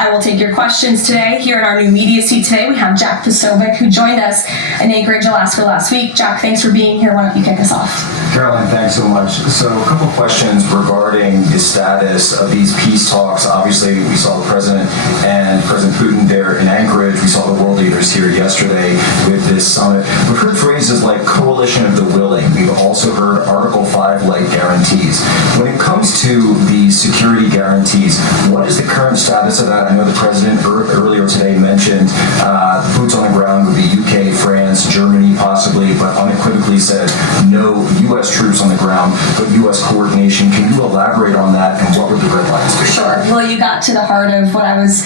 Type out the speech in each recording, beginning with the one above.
I will take your questions today. Here in our new media seat today, we have Jack Posobiec, who joined us in Anchorage, Alaska last week. Jack, thanks for being here. Why don't you kick us off? Karoline, thanks so much. So a couple of questions regarding the status of these peace talks. Obviously, we saw the President and President Putin there in Anchorage. We saw the world leaders here yesterday with this summit. We've heard phrases like coalition of the willing. We've also heard Article 5-like guarantees. When it comes to the security guarantees, what is the current status of that? I know the President earlier today mentioned boots on the ground would be UK, France, Germany possibly, but unequivocally said no U.S. troops on the ground, but U.S. coordination. Can you elaborate on that, and what would the red lines be? Sure. Well, you got to the heart of what I was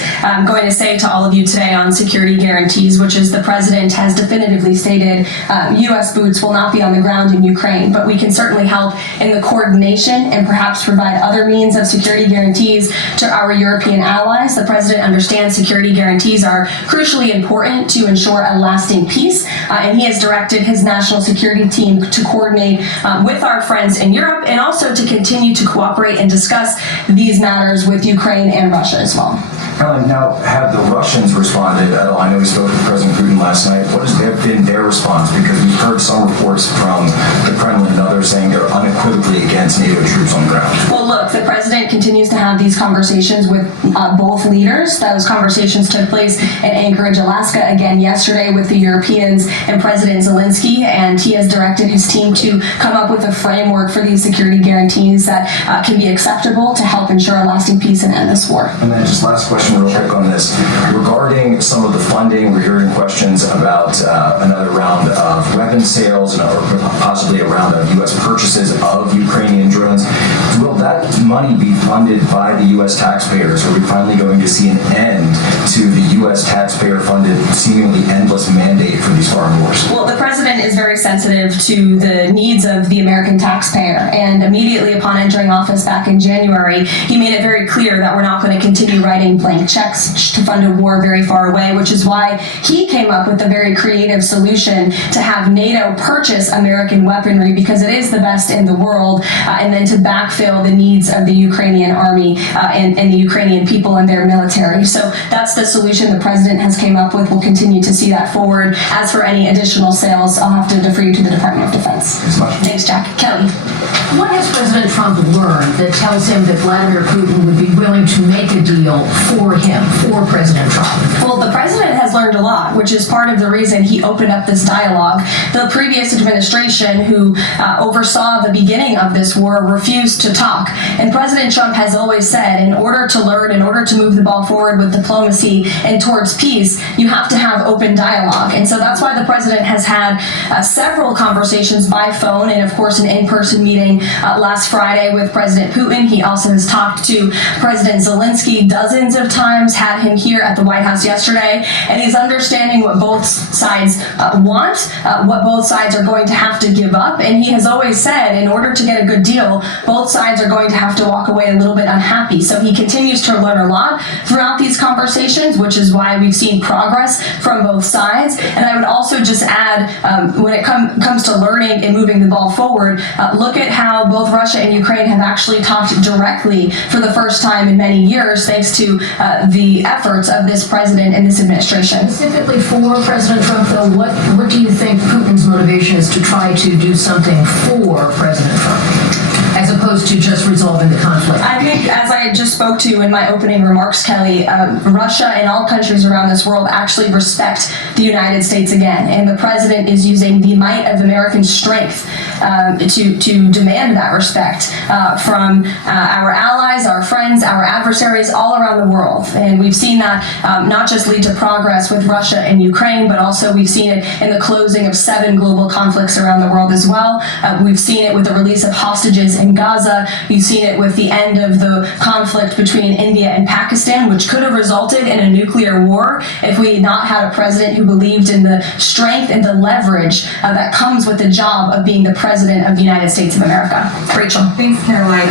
going to say to all of you today on security guarantees, which is the President has definitively stated U.S. boots will not be on the ground in Ukraine, but we can certainly help in the coordination and perhaps provide other means of security guarantees to our European allies. The President understands security guarantees are crucially important to ensure a lasting peace, and he has directed his national security team to coordinate with our friends in Europe and also to continue to cooperate and discuss these matters with Ukraine and Russia as well. Now, have the Russians responded at all? I know we spoke with President Putin last night. What has been their response? Because we've heard some reports from the Kremlin and others saying they're unequivocally against NATO troops on the ground. Well, look, the President continues to have these conversations with both leaders. Those conversations took place in Anchorage, Alaska, again yesterday with the Europeans and President Zelensky, and he has directed his team to come up with a framework for these security guarantees that can be acceptable to help ensure a lasting peace and end this war. And then just last question real quick on this. Regarding some of the funding, we're hearing questions about another round of weapons sales or possibly a round of U.S. purchases of Ukrainian drones. Will that money be funded by the U.S. taxpayers? Are we finally going to see an end to the U.S. taxpayer-funded, seemingly endless mandate for these foreign wars? Well, the President is very sensitive to the needs of the American taxpayer, and immediately upon entering office back in January, he made it very clear that we're not going to continue writing blank checks to fund a war very far away, which is why he came up with a very creative solution to have NATO purchase American weaponry, because it is the best in the world, and then to backfill the needs of the Ukrainian army and the Ukrainian people and their military. So that's the solution the President has came up with. We'll continue to see that forward. As for any additional sales, I'll have to defer you to the Department of Defense. Thanks, Jack. Kelly. What has President Trump learned that tells him that Vladimir Putin would be willing to make a deal for him, for President Trump? Well, the President has learned a lot, which is part of the reason he opened up this dialogue. The previous administration, who oversaw the beginning of this war, refused to talk. And President Trump has always said, in order to learn, in order to move the ball forward with diplomacy and towards peace, you have to have open dialogue. And so that's why the President has had several conversations by phone and, of course, an in-person meeting last Friday with President Putin. He also has talked to President Zelensky dozens of times, had him here at the White House yesterday, and he's understanding what both sides want, what both sides are going to have to give up. And he has always said, in order to get a good deal, both sides are going to have to walk away a little bit unhappy. So he continues to learn a lot throughout these conversations, which is why we've seen progress from both sides. And I would also just add, when it comes to learning and moving the ball forward, look at how both Russia and Ukraine have actually talked directly for the first time in many years, thanks to the efforts of this president and this administration. Specifically for President Trump, though, what do you think Putin's motivation is to try to do something for President Trump, as opposed to just resolving the conflict? I think, as I just spoke to in my opening remarks, Kelly, Russia and all countries around this world actually respect the United States again, and the president is using the might of American strength to demand that respect from our allies, our friends, our adversaries all around the world. And we've seen that not just lead to progress with Russia and Ukraine, but also we've seen it in the closing of 7 global conflicts around the world as well. We've seen it with the release of hostages in Gaza. We've seen it with the end of the conflict between India and Pakistan, which could have resulted in a nuclear war if we had not had a president who believed in the strength and the leverage that comes with the job of being the president of the United States of America. Rachel. Thanks, Karoline.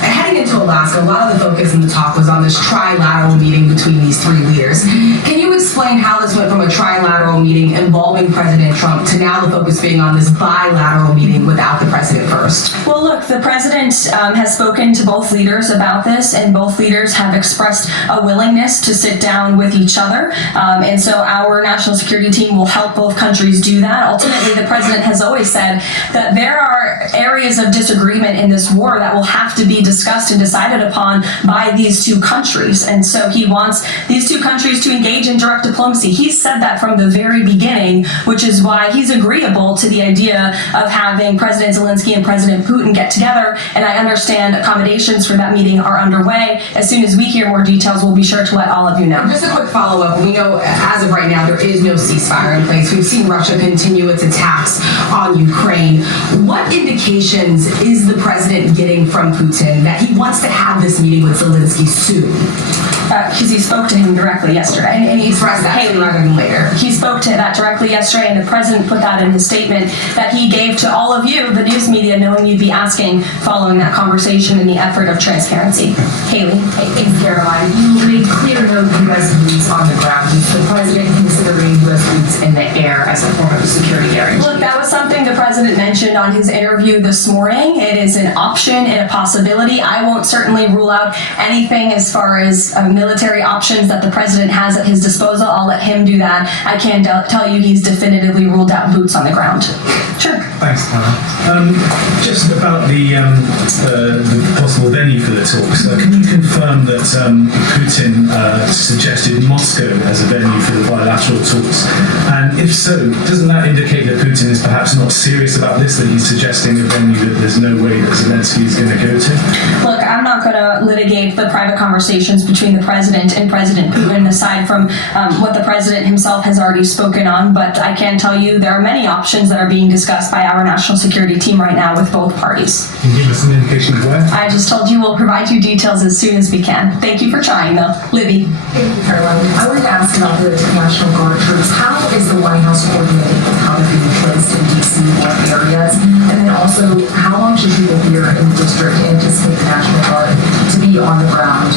Heading into Alaska, a lot of the focus in the talk was on this trilateral meeting between these 3 leaders. Can you explain how this went from a a trilateral meeting involving President Trump to now the focus being on this bilateral meeting without the president first? Well, look, the president has spoken to both leaders about this, and both leaders have expressed a willingness to sit down with each other. And so our national security team will help both countries do that. Ultimately, the president has always said that there are areas of disagreement in this war that will have to be discussed and decided upon by these two countries. And so he wants these two countries to engage in direct diplomacy. He's said that from the very beginning, which is why he's agreeable to the idea of having President Zelensky and President Putin get together. And I understand accommodations for that meeting are underway. As soon as we hear more details, we'll be sure to let all of you know. Just a quick follow-up. We know as of right now there is no ceasefire in place. We've seen Russia continue its attacks on Ukraine. What indications is the president getting from Putin that he wants to have this meeting with Zelensky soon? Because he spoke to him directly yesterday. And he expressed that sooner rather than later. He spoke to that directly yesterday, and the president put that in his statement that he gave to all of you, the news media, knowing you'd be asking following that conversation in the effort of transparency. Haley. Thanks, Caroline. You made clear no U.S. boots on the ground. Is the president considering U.S. boots in the air as a form of a security guarantee? Look, that was something the president mentioned on his interview this morning. It is an option and a possibility. I won't certainly rule out anything as far as military options that the president has at his disposal. I'll let him do that. I can tell you he's definitively ruled out boots on the ground. Sure. Thanks, Tara. Just about the possible venue for the talks, can you confirm that Putin suggested Moscow as a venue for the bilateral talks? And if so, doesn't that indicate that Putin is perhaps not serious about this, that he's suggesting a venue that there's no way that Zelensky is going to go to? Look, I'm not going to litigate the private conversations between the president and President Putin, aside from what the president himself has already spoken on, but I can tell you there are many options that are being discussed by our national security team right now with both parties. Can you give us an indication of where? I just told you we'll provide you details as soon as we can. Thank you for trying, though. Libby. Thank you, Caroline. I wanted to ask about the National Guard troops. How is the White House coordinating with how they're being placed in D.C. or areas? And then also, how long should people here in the district anticipate the National Guard to be on the ground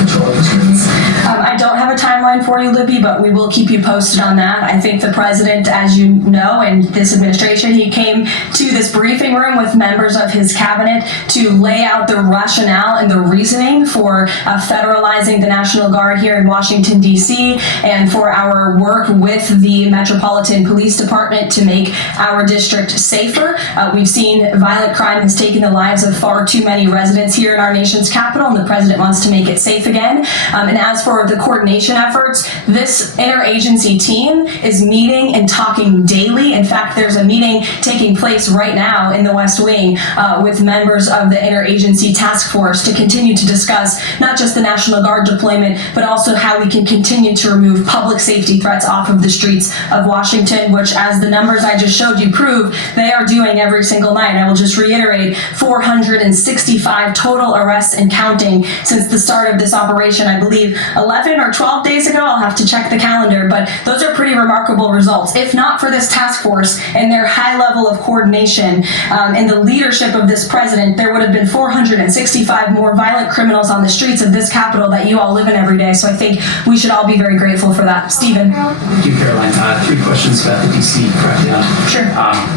patrolling the streets? I don't have a timeline for you, Libby, but we will keep you posted on that. I think the president, as you know, and this administration, he came to this briefing room with members of his cabinet to lay out the rationale and the reasoning for federalizing the National Guard here in Washington, D.C., and for our work with the Metropolitan Police Department to make our district safer. We've seen violent crime has taken the lives of far too many residents here in our nation's capital, and the president wants to make it safe again. And as for the coordination efforts, this interagency team is meeting and talking daily. In fact, there's a meeting taking place right now in the West Wing with members of the interagency task force to continue to discuss not just the National Guard deployment, but also how we can continue to remove public safety threats off of the streets of Washington, which, as the numbers I just showed you prove, they are doing every single night. I will just reiterate, 465 total arrests and counting since the start of this operation. I believe 11 or 12 days ago, I'll have to check the calendar, but those are pretty remarkable results. If not for this task force and their high level of coordination and the leadership of this president, there would have been 465 more violent criminals on the streets of this capital that you all live in every day. So I think we should all be very grateful for that. Stephen. Thank you, Caroline. 3 questions about the D.C. crackdown. Sure.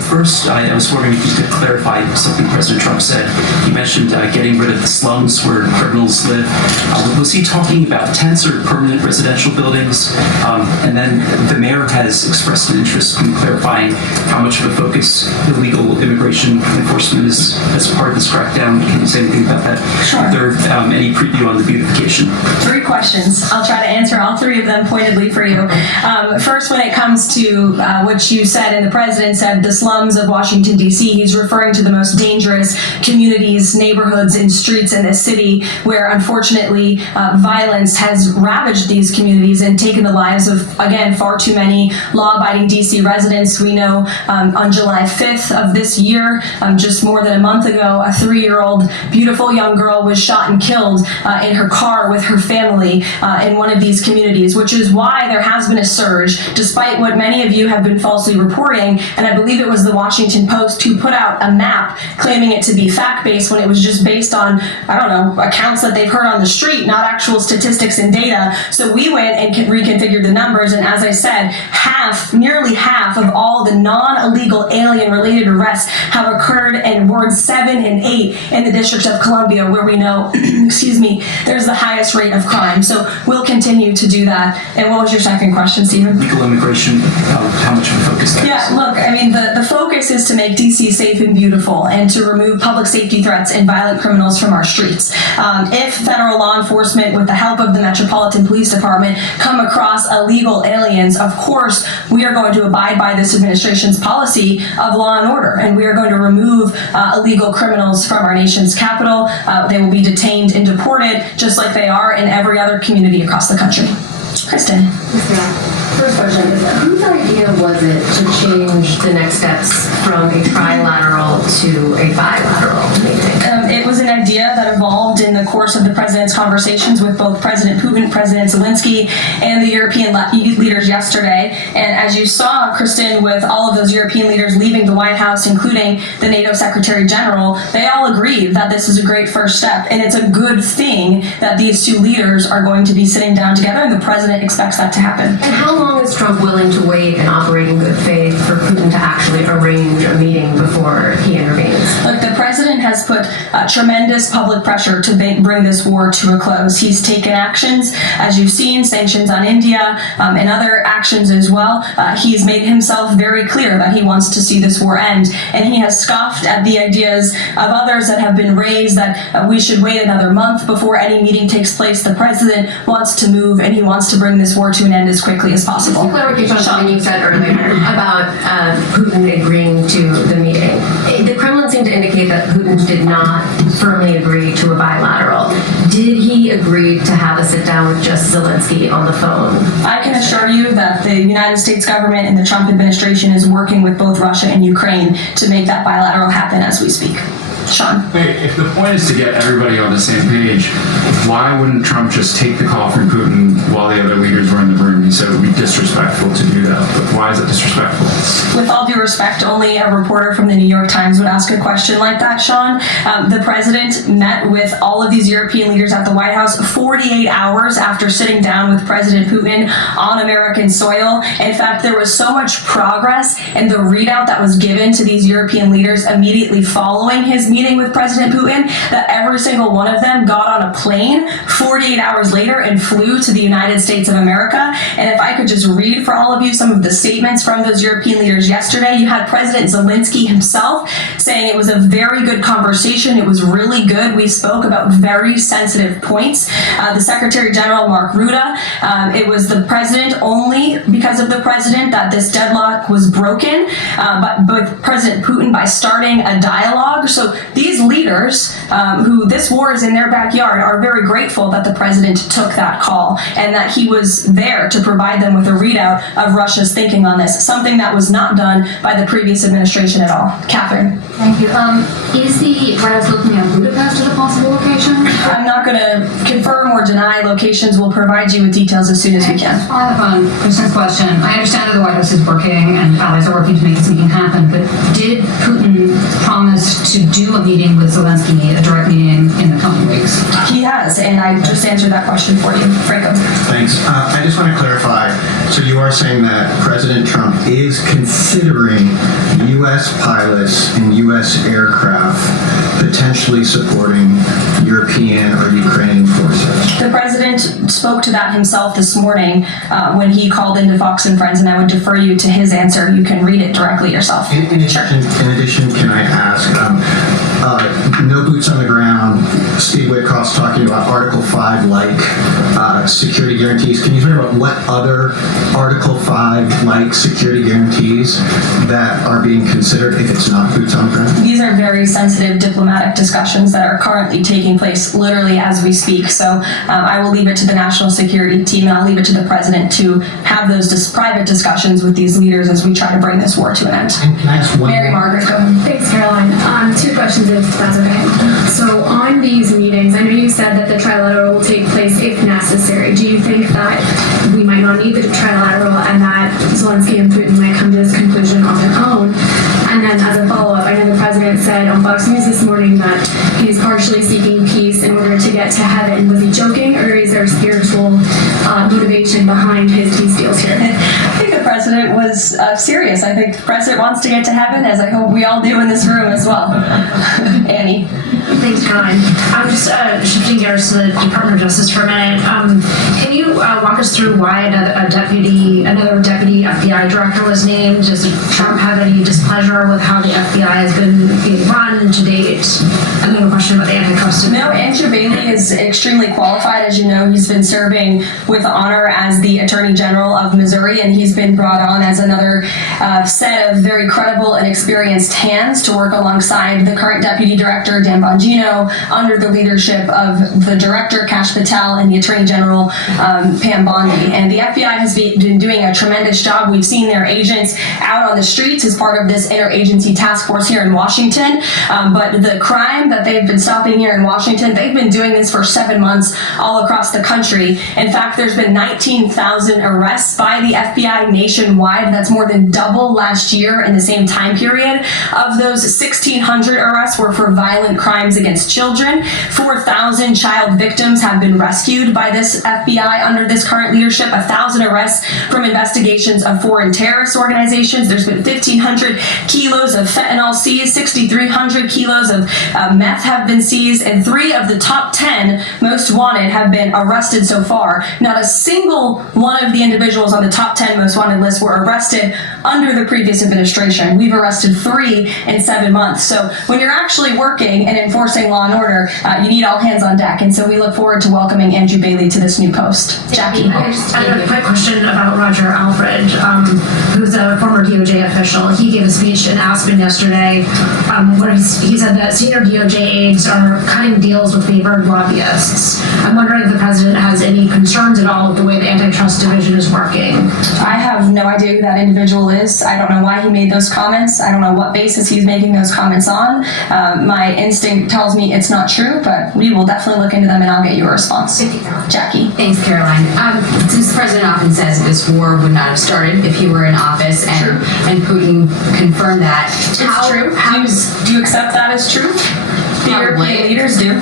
First, I was wondering if you could clarify something President Trump said. He mentioned getting rid of the slums where criminals live. Was he talking about tents or permanent residential buildings? And then the mayor has expressed an interest in clarifying how much of a focus illegal immigration enforcement is as part of this crackdown. Can you say anything about that? Sure. Is there any preview on the beautification? 3 questions. I'll try to answer all 3 of them pointedly for you. First, when it comes to what you said and the president said, the slums of Washington, D.C., he's referring to the most dangerous communities, neighborhoods, and streets in this city where, unfortunately, violence has ravaged these communities and taken the lives of, again, far too many law-abiding D.C. residents. We know on July 5th of this year, just more than a month ago, a 3-year-old beautiful young girl was shot and killed in her car with her family in one of these communities, which is why there has been a surge, despite what many of you have been falsely reporting. And I believe it was the Washington Post who put out a map claiming it to be fact-based when it was just based on, I don't know, accounts that they've heard on the street, not actual statistics and data. So we went and reconfigured the numbers, and as I said, nearly half of all the non-illegal alien-related arrests have occurred in wards 7 and 8 in the District of Columbia, where we know, there's the highest rate of crime. So we'll continue to do that. And what was your second question, Stephen? Legal immigration, how much of a focus that is? Yeah, look, I mean, the focus is to make DC safe and beautiful and to remove public safety threats and violent criminals from our streets. If federal law enforcement, with the help of the Metropolitan Police Department, come across illegal aliens, of course, we are going to abide by this administration's policy of law and order, and we are going to remove illegal criminals from our nation's capital. They will be detained and deported, just like they are in every other community across the country. Kristen. First question is, whose idea was it to change the next steps from a trilateral to a bilateral meeting? It was an idea that evolved in the course of the president's conversations with both President Putin, President Zelensky, and the European leaders yesterday. And as you saw, Kristen, with all of those European leaders leaving the White House, including the NATO Secretary General, they all agreed that this is a great first step. And it's a good thing that these two leaders are going to be sitting down together, and the president expects that to happen. And how long is Trump willing to wait and operate in good faith for Putin to actually arrange a meeting before he intervenes? Look, the president has put tremendous public pressure to bring this war to a close. He's taken actions, as you've seen, sanctions on India and other actions as well. He's made himself very clear that he wants to see this war end, and he has scoffed at the ideas of others that have been raised that we should wait another month before any meeting takes place. The president wants to move, and he wants to bring this war to an end as quickly as possible. Just a clarification on something you said earlier about Putin agreeing to the meeting. The Kremlin seemed to indicate that Putin did not firmly agree to a bilateral. Did he agree to have a sit-down with just Zelensky on the phone? I can assure you that the United States government and the Trump administration is working with both Russia and Ukraine to make that bilateral happen as we speak. Sean. Hey, if the point is to get everybody on the same page, why wouldn't Trump just take the call from Putin while the other leaders were in the room? He said it would be disrespectful to do that, but why is it disrespectful? With all due respect, only a reporter from the New York Times would ask a question like that, Sean. The president met with all of these European leaders at the White House 48 hours after sitting down with President Putin on American soil. In fact, there was so much progress in the readout that was given to these European leaders immediately following his meeting with President Putin that every single one of them got on a plane 48 hours later and flew to the United States of America. And if I could just read for all of you some of the statements from those European leaders yesterday, you had President Zelensky himself saying it was a very good conversation. It was really good. We spoke about very sensitive points. The Secretary General, Mark Rutte, it was the president, only because of the president, that this deadlock was broken, but with President Putin by starting a dialogue. So these leaders, who this war is in their backyard, are very grateful that the president took that call and that he was there to provide them with a readout of Russia's thinking on this, something that was not done by the previous administration at all. Catherine. Thank you. Is the White House looking at Budapest as a possible location? I'm not going to confirm or deny locations. We'll provide you with details as soon as we can. I have on Kristen's question. I understand that the White House is working and allies are working to make this meeting happen, but did Putin promise to do a meeting with Zelensky, a direct meeting in the coming weeks? He has, and I just answered that question for you. Franco. Thanks. I just want to clarify. So you are saying that President Trump is considering U.S. pilots and U.S. aircraft potentially supporting European or Ukrainian forces? The president spoke to that himself this morning when he called into Fox and Friends, and I would defer you to his answer. You can read it directly yourself. In addition, can I ask, no boots on the ground, Steve Witkoff's talking about Article 5-like security guarantees. Can you talk about what other Article 5-like security guarantees that are being considered if it's not boots on the ground? These are very sensitive diplomatic discussions that are currently taking place literally as we speak. So I will leave it to the national security team, and I'll leave it to the president to have those private discussions with these leaders as we try to bring this war to an end. And can I ask one Mary more? Margaret, go ahead. Thanks, Caroline. Two questions, if that's okay. So on these meetings, I know you said that the trilateral will take place if necessary. Do you think that we might not need the trilateral and that Zelensky and Putin might come to this conclusion on their own? And then as a follow-up, I know the president said on Fox News this morning that he's partially seeking peace in order to get to heaven. Was he joking, or is there spiritual motivation motivation behind his peace deals here? I think the president was serious. I think the president wants to get to heaven, as I hope we all do in this room as well. Annie. Thanks, Caroline. I'm just shifting gears to the Department of Justice for a minute. Can you walk us through why another deputy FBI director was named? Does Trump have any displeasure with how the FBI has been being run to date? And then a question about the antitrust. No, Andrew Bailey is extremely qualified. As you know, he's been serving with honor as the Attorney General of Missouri, and he's been brought on as another set of very credible and experienced hands to work alongside the current Deputy Director, Dan Bongino, under the leadership of the Director, Kash Patel, and the Attorney General, Pam Bondi. And the FBI has been doing a tremendous job. We've seen their agents out on the streets as part of this interagency task force here in Washington. But the crime that they've been stopping here in Washington, they've been doing this for 7 months all across the country. In fact, there's been 19,000 arrests by the FBI nationwide. That's more than double last year in the same time period. Of those, 1,600 arrests were for violent crimes against children. 4,000 child victims have been rescued by this FBI under this current leadership. 1,000 arrests from investigations of foreign terrorist organizations. There's been 1,500 kilos of fentanyl seized. 6,300 kilos of meth have been seized, and 3 of the top 10 most wanted have been arrested so far. Not a single one of the individuals on the top 10 most wanted list were arrested under the previous administration. We've arrested 3 in 7 months. So when you're actually working and enforcing law and order, you need all hands on deck. And so we look forward to welcoming Andrew Bailey to this new post. Jackie. I have a quick question about Roger Alfred, who's a former DOJ official. He gave a speech in Aspen yesterday where he said that senior DOJ aides are cutting deals with favored lobbyists. I'm wondering if the president has any concerns at all with the way the antitrust division is working. I have no idea who that individual is. I don't know why he made those comments. I don't know what basis he's making those comments on. My instinct tells me it's not true, but we will definitely look into them and I'll get you a response. Thank you, Caroline. Jackie. Thanks, Caroline. Since the president often says this war would not have started if he were in office, and Putin confirmed that. It's true. Do you accept that as true? The European leaders do.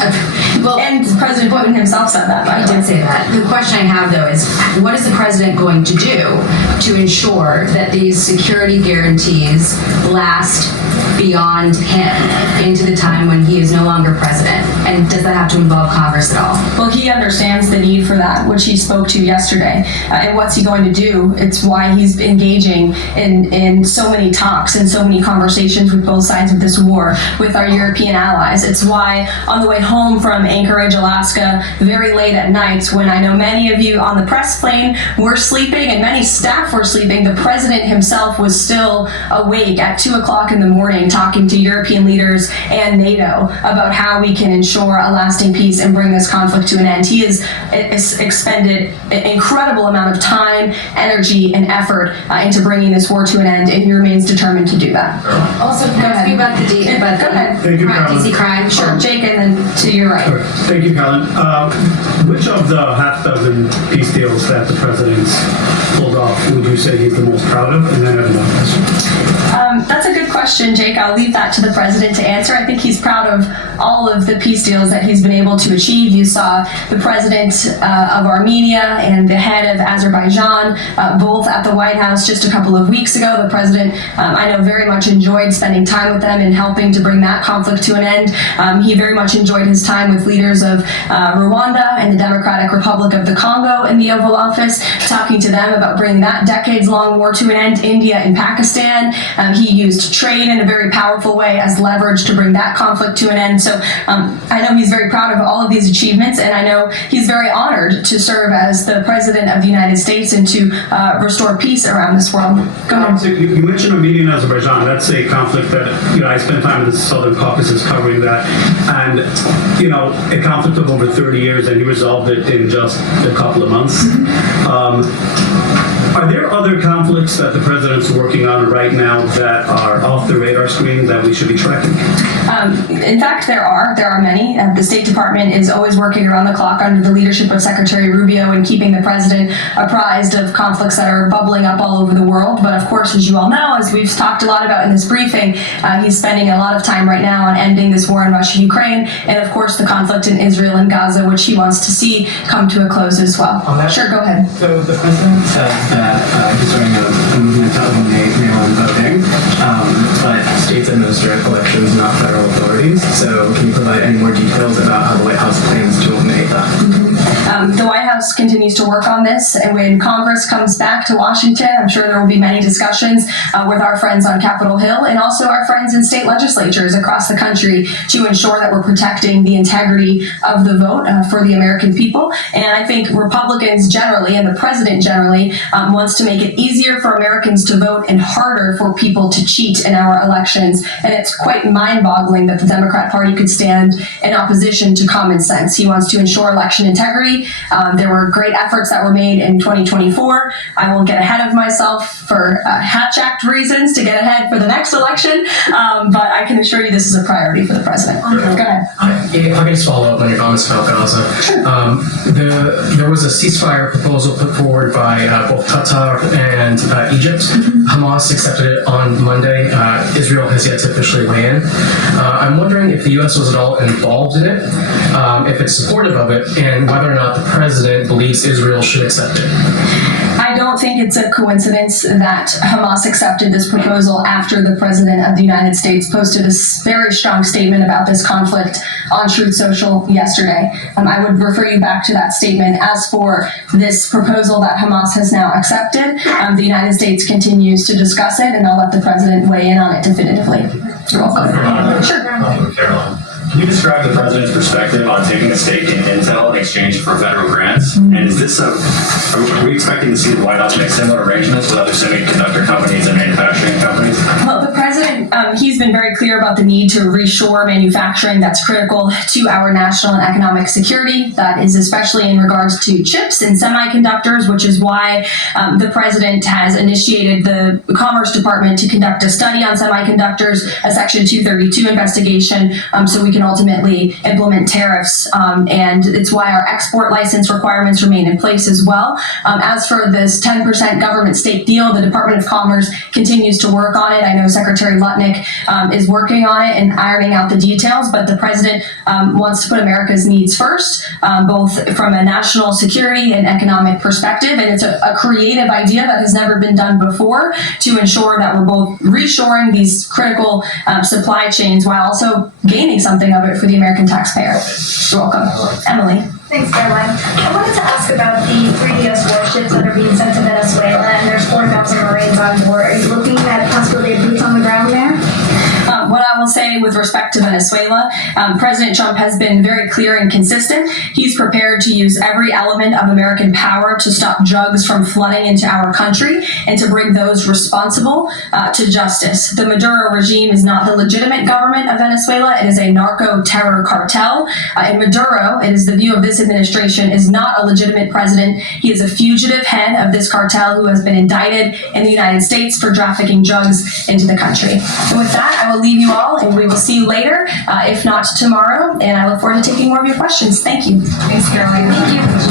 Well, and President Putin himself said that, by the way. He did say that. The question I have, though, is what is the president going to do to ensure that these security guarantees last beyond him into the time when he is no longer president? And does that have to involve Congress at all? Well, he understands the need for that, which he spoke to yesterday. And what's he going to do? It's why he's engaging in so many talks and so many conversations with both sides of this war with our European allies. It's why on the way home from Anchorage, Alaska, very late at night, when I know many of you on the press plane were sleeping and many staff were sleeping, the president himself was still awake at 2 o'clock in the morning talking to European leaders and NATO about how we can ensure a lasting peace and bring this conflict to an end. He has expended an incredible amount of time, energy, and effort into bringing this war to an end, and he remains determined to do that. Also, can I ask you about the Thank you, Caroline. DC crime? Sure, Jake, and then to your right. Thank you, Caroline. Which of the half dozen peace deals that the president's pulled off would you say he's the most proud of? And then I have another question. That's a good question, Jake. I'll leave that to the president to answer. I think he's proud of all of the peace deals that he's been able to achieve. You saw the president of Armenia and the head of Azerbaijan both at the White House just a couple of weeks ago. The president, I know, very much enjoyed spending time with them and helping to bring that conflict to an end. He very much enjoyed his time with leaders of Rwanda and the Democratic Republic of the Congo in the Oval Office, talking to them about bringing that decades-long war to an end. India and Pakistan. He used trade in a very powerful way as leverage to bring that conflict to an end. So I know he's very proud of all of these achievements, and I know he's very honored to serve as the President of the United States and to restore peace around this world. Go ahead. So you mentioned Armenia and Azerbaijan. That's a conflict that, I spent time in the Southern Caucasus covering that. And, a conflict of over 30 years, and he resolved it in just a couple of months. Are there other conflicts that the president's working on right now that are off the radar screen that we should be tracking? In fact, there are many. The State Department is always working around the clock under the leadership of Secretary Rubio and keeping the president apprised of conflicts that are bubbling up all over the world. But of course, as you all know, as we've talked a lot about in this briefing, he's spending a lot of time right now on ending this war in Russia-Ukraine, and of course the conflict in Israel and Gaza, which he wants to see come to a close as well. Sure, go ahead. So the president said that he's starting a movement to eliminate mail-in voting, but states administer elections, not federal authorities. So can you provide any more details about how the White House plans to eliminate that? The White House continues to work on this, and when Congress comes back to Washington, I'm sure there will be many discussions with our friends on Capitol Hill and also our friends in state legislatures across the country to ensure that we're protecting the integrity of the vote for the American people. And I think Republicans generally and the president generally wants to make it easier for Americans to vote and harder for people to cheat in our elections. And it's quite mind-boggling that the Democrat Party could stand in opposition to common sense. He wants to ensure election integrity. There were great efforts that were made in 2024. I won't get ahead of myself for Hatch Act reasons to get ahead for the next election, but I can assure you this is a priority for the president. Go ahead. If I can just follow up on your comments about Gaza. There was a ceasefire proposal put forward by both Qatar and Egypt. Hamas accepted it on Monday. Israel has yet to officially weigh in. I'm wondering if the U.S. was at all involved in it, if it's supportive of it, and whether or not the president believes Israel should accept it. I don't think it's a coincidence that Hamas accepted this proposal after the President of the United States posted a very strong statement about this conflict on Truth Social yesterday. I would refer you back to that statement. As for this proposal that Hamas has now accepted, the United States continues to discuss it, and I'll let the President weigh in on it definitively. You're welcome. Sure. Caroline, can you describe the president's perspective on taking a stake in Intel in exchange for federal grants? And is this are we expecting to see the White House make similar arrangements with other semiconductor companies and manufacturing companies? Well, the president, he's been very clear about the need to reshore manufacturing that's critical to our national and economic security. That is especially in regards to chips and semiconductors, which is why the president has initiated the Commerce Department to conduct a study on semiconductors, a Section 232 investigation, so we can ultimately implement tariffs. And it's why our export license requirements remain in place as well. As for this 10% government state deal, the Department of Commerce continues to work on it. I know Secretary Lutnick is working on it and ironing out the details, but the president wants to put America's needs first, both from a national security and economic perspective. And it's a creative idea that has never been done before to ensure that we're both reshoring these critical supply chains while also gaining something of it for the American taxpayer. You're welcome. Emily. Thanks, Caroline. I wanted to ask about the 3 U.S. warships that are being sent to Venezuela, and there's 4,000 Marines on board. Are you looking at possibility of boots on the ground there? What I will say with respect to Venezuela, President Trump has been very clear and consistent. He's prepared to use every element of American power to stop drugs from flooding into our country and to bring those responsible to justice. The Maduro regime is not the legitimate government of Venezuela. It is a narco-terror cartel. And Maduro, it is the view of this administration, is not a legitimate president. He is a fugitive head of this cartel who has been indicted in the United States for trafficking drugs into the country. And with that, I will leave you all, and we will see you later, if not tomorrow. And I look forward to taking more of your questions. Thank you. Thanks, Caroline. Thank you.